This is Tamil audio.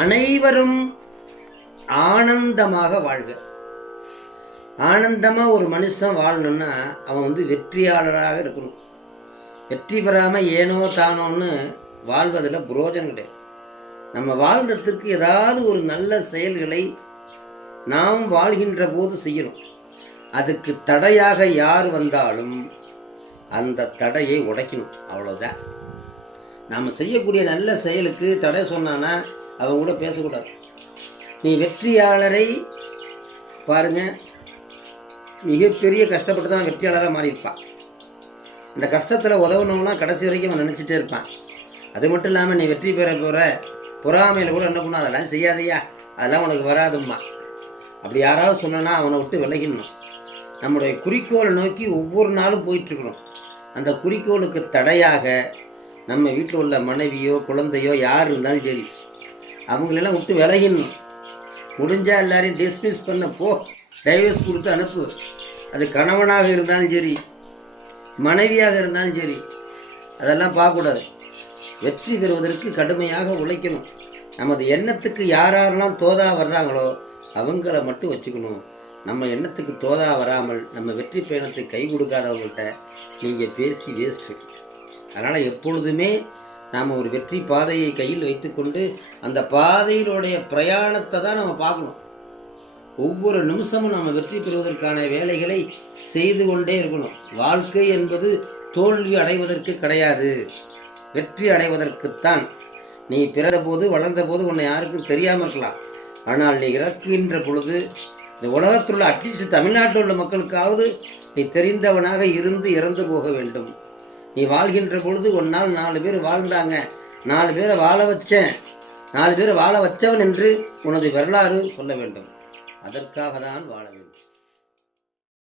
அனைவரும் ஆனந்தமாக வாழ்க. ஆனந்தமாக ஒரு மனுஷன் வாழணும்னா அவன் வந்து வெற்றியாளராக இருக்கணும். வெற்றி பெறாமல் ஏனோ தானோன்னு வாழ்வதில் புரோஜனம் கிடையாது. நம்ம வாழ்ந்ததற்கு ஏதாவது ஒரு நல்ல செயல்களை நாம் வாழ்கின்ற போது செய்யணும். அதுக்கு தடையாக யார் வந்தாலும் அந்த தடையை உடைக்கணும். அவ்வளோதான் நாம் செய்யக்கூடிய நல்ல செயலுக்கு தடை சொன்னான்னா அவன் கூட பேசக்கூடாது. நீ வெற்றியாளரை பாருங்க. மிகப்பெரிய கஷ்டப்பட்டு தான் வெற்றியாளராக மாறியிருப்பான் அந்த கஷ்டத்தில் உதவுனவங்களாம் கடைசி வரைக்கும் அவன் நினச்சிட்டே இருப்பான். அது மட்டும் இல்லாமல் நீ வெற்றி பெற போகிற பொறாமையில் கூட என்ன பண்ணும் அதெல்லாம் செய்யாதையா. அதெல்லாம் உனக்கு வராதும்மா. அப்படி யாராவது சொன்னா அவனை விட்டு விலகிடணும். நம்முடைய குறிக்கோளை நோக்கி ஒவ்வொரு நாளும் போயிட்டுருக்கணும் அந்த குறிக்கோளுக்கு தடையாக நம்ம வீட்டில் உள்ள மனைவியோ குழந்தையோ யார் இருந்தாலும் சரி அவங்களெல்லாம் விட்டு விலகிடணும். முடிஞ்சால் எல்லாரையும் டிஸ்மிஸ் பண்ண போ. டைவர்ஸ் கொடுத்து அனுப்பு. அது கணவனாக இருந்தாலும் சரி மனைவியாக இருந்தாலும் சரி அதெல்லாம் பார்க்கக்கூடாது. வெற்றி பெறுவதற்கு கடுமையாக உழைக்கணும். நமது எண்ணத்துக்கு யார் யாரெல்லாம் தோதா வர்றாங்களோ அவங்கள மட்டும் வச்சுக்கணும். நம்ம எண்ணத்துக்கு தோதா வராமல் நம்ம வெற்றி பயணத்தை கை கொடுக்காதவங்கள்ட்ட நீங்கள் பேசி வேஸ்ட்டு அதனால் எப்பொழுதுமே நாம் ஒரு வெற்றி பாதையை கையில் வைத்துக்கொண்டு அந்த பாதையினுடைய பிரயாணத்தை தான் நம்ம பார்க்கணும். ஒவ்வொரு நிமிஷமும் நம்ம வெற்றி பெறுவதற்கான வேலைகளை செய்து கொண்டே இருக்கணும். வாழ்க்கை என்பது தோல்வி அடைவதற்கு கிடையாது. வெற்றி அடைவதற்குத்தான் நீ பிறந்த போது வளர்ந்த போது உன்னை யாருக்கும் தெரியாமல் இருக்கலாம். ஆனால் நீ இறக்குகின்ற பொழுது இந்த உலகத்தில் உள்ள அட்லீஸ்ட் தமிழ்நாட்டில் உள்ள மக்களுக்காவது நீ தெரிந்தவனாக இருந்து இறந்து போக வேண்டும். நீ வாழ்கின்ற பொழுது ஒரு நாள் நாலு பேர் வாழ்ந்தாங்க. நாலு பேரை வாழ வச்சேன். நாலு பேரை வாழ வச்சவன் என்று உனது வரலாறு சொல்ல வேண்டும். அதற்காக தான் வாழ வேண்டும்.